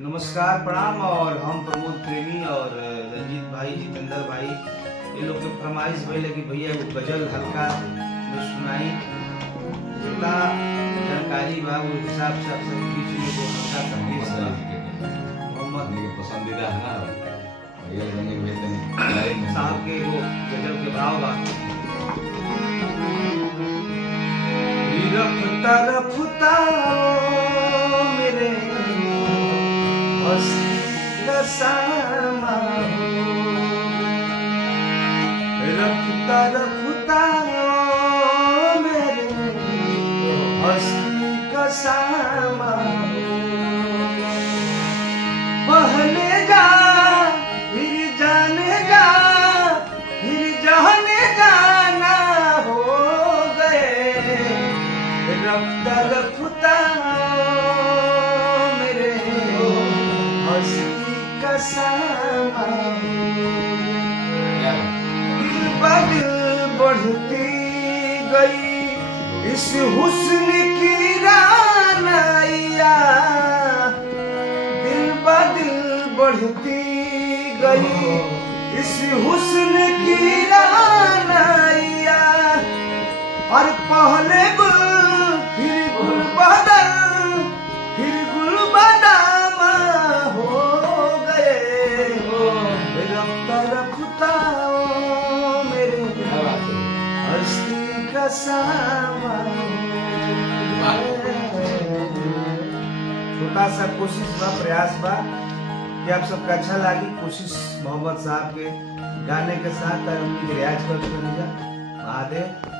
नमस्कार प्रणाम। और हम प्रमोद प्रेमी और रंजीत भाई, जितेंद्र भाई, ये लोग के फरमाइश भइल कि भैया वो गजल हल्का में सुनाई। जितना जानकारी बा वो हिसाब से आप सब बीच में वो हल्का सा पेश बा। मोहम्मद के पसंदीदा है ना भैया बने हुए तनी साहब के वो गजल के भाव बा। रफ्ता रफ्ता मेरे हस्ती का सामा रफ्ता रफ्ता मेरे हस्ती का सामा बहनेगा फिर जानेगा फिर जानेगा ना हो गए रफ्ता रफ्ता मेरे हस्ती का सामा दिल ब दिल बढ़ती गई इस हुस्न की रानाइया दिल ब दिल बढ़ती गई इस हुस्न की रानाइया और पहले गुल फिर गुल बदल फिर गुल बदामा हो गए रफ्ता रफ्ता मेरे हस्ती का सामा। छोटा सा कोशिश बा, प्रयास बा कि आप सबका अच्छा लगी। कोशिश मोहम्मद साहब के गाने के साथ उनकी रियाज कर महादेव।